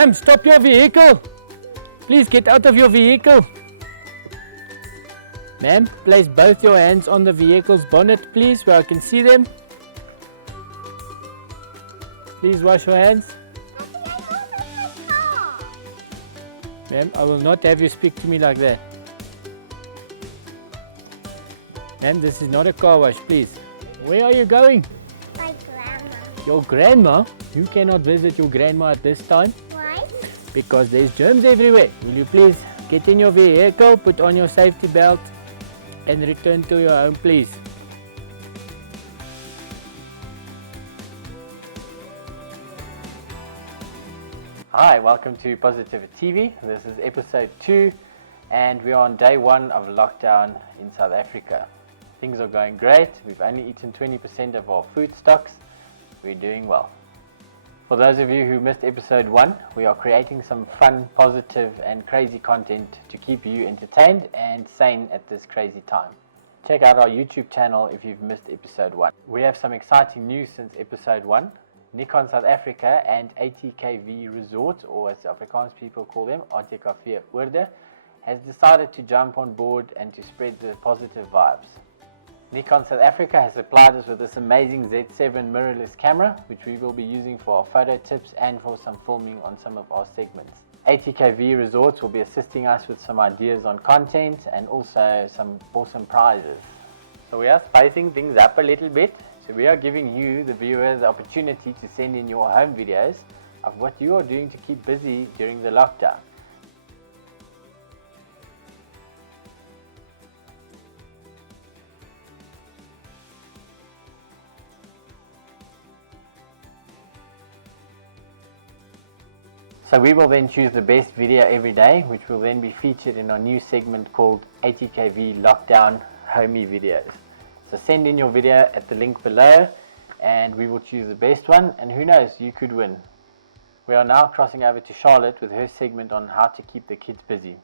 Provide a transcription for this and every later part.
Ma'am, stop your vehicle. Please get out of your vehicle. Ma'am, place both your hands on the vehicle's bonnet, please, where I can see them. Please wash your hands. Ma'am, I will not have you speak to me like that. Ma'am, this is not a car wash, please. Where are you going? My grandma. Your grandma? You cannot visit your grandma at this time. Why? Because there's germs everywhere. Will you please get in your vehicle, put on your safety belt, and return to your home, please. Hi, welcome to PositiviTV. This is episode 2 and we are on day 1 of lockdown in South Africa. Things are going great. We've only eaten 20% of our food stocks. We're doing well. For those of you who missed episode 1, we are creating some fun, positive and crazy content to keep you entertained and sane at this crazy time. Check out our YouTube channel if you've missed episode 1. We have some exciting news since episode 1. Nikon South Africa and ATKV Resorts, or as the Afrikaans people call them, ATKV Resorts, has decided to jump on board and to spread the positive vibes. Nikon South Africa has supplied us with this amazing Z7 mirrorless camera, which we will be using for our photo tips and for some filming on some of our segments. ATKV Resorts will be assisting us with some ideas on content and also some awesome prizes. So we are spicing things up a little bit. So we are giving you, the viewers, the opportunity to send in your home videos of what you are doing to keep busy during the lockdown. So we will then choose the best video every day, which will then be featured in our new segment called ATKV Lockdown Homie Videos. So send in your video at the link below and we will choose the best one, and who knows, you could win. We are now crossing over to Charlotte with her segment on how to keep the kids busy.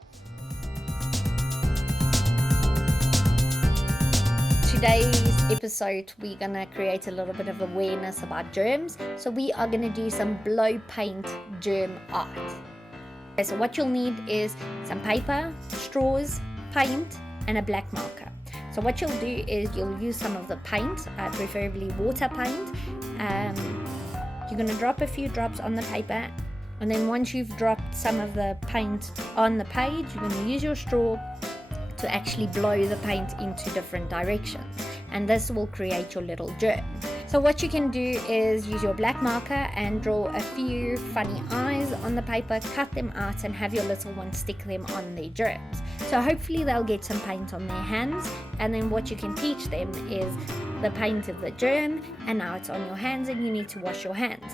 Today's episode, we're gonna create a little bit of awareness about germs. So we are gonna do some blow paint germ art. Okay, so what you'll need is some paper, straws, paint and a black marker. So what you'll do is you'll use some of the paint, preferably water paint. You're gonna drop a few drops on the paper, and then once you've dropped some of the paint on the page, you're gonna use your straw to actually blow the paint into different directions, and this will create your little germ. So what you can do is use your black marker and draw a few funny eyes on the paper, cut them out and have your little ones stick them on their germs. So hopefully they'll get some paint on their hands, and then what you can teach them is the paint of the germ, and now it's on your hands and you need to wash your hands.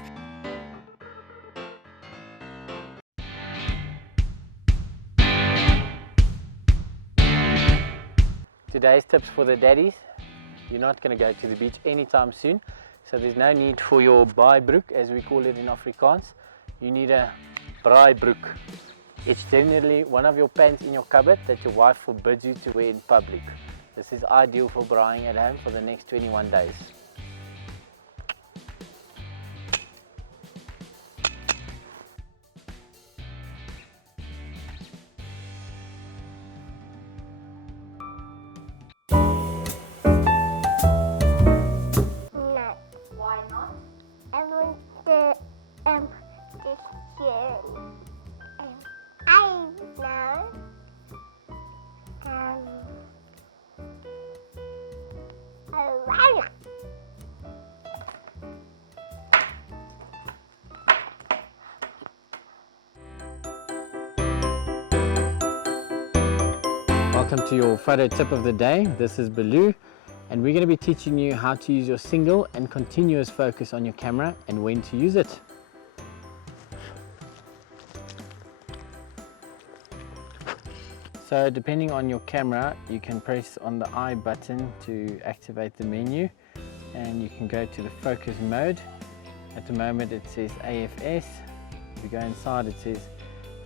Today's tips for the daddies: you're not going to go to the beach anytime soon, so there's no need for your baaibroek, as we call it in Afrikaans. You need a braaibroek. It's generally one of your pants in your cupboard that your wife forbids you to wear in public. This is ideal for braaiing at home for the next 21 days. Welcome to your photo tip of the day. This is Baloo, and we're going to be teaching you how to use your single and continuous focus on your camera and when to use it. So depending on your camera, you can press on the I button to activate the menu, and you can go to the focus mode. At the moment it says AFS. If you go inside, it says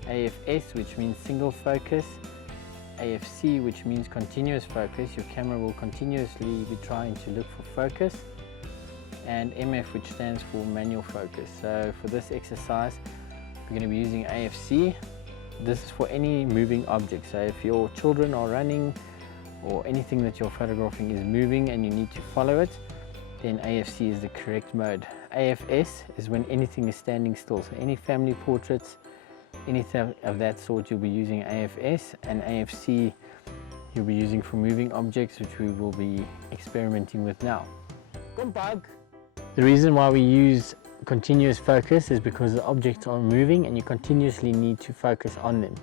AFS, which means single focus, AFC, which means continuous focus. Your camera will continuously be trying to look for focus, and MF, which stands for manual focus. So for this exercise, We're going to be using AFC. This is for any moving object. So if your children are running or anything that you're photographing is moving and you need to follow it, then AFC is the correct mode. AFS is when anything is standing still. So any family portraits, anything of that sort, you'll be using AFS, and AFC you'll be using for moving objects, which we will be experimenting with now. The reason why we use continuous focus is because the objects are moving and you continuously need to focus on them.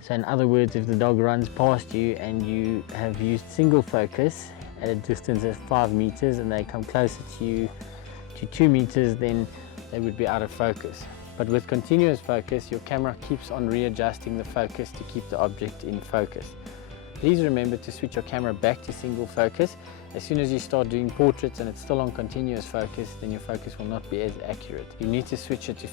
So in other words, if the dog runs past you and you have used single focus at a distance of 5 meters and they come closer to you to 2 meters, then they would be out of focus. But with continuous focus, your camera keeps on readjusting the focus to keep the object in focus. Please remember to switch your camera back to single focus. As soon as you start doing portraits and it's still on continuous focus, then your focus will not be as accurate. You need to switch it to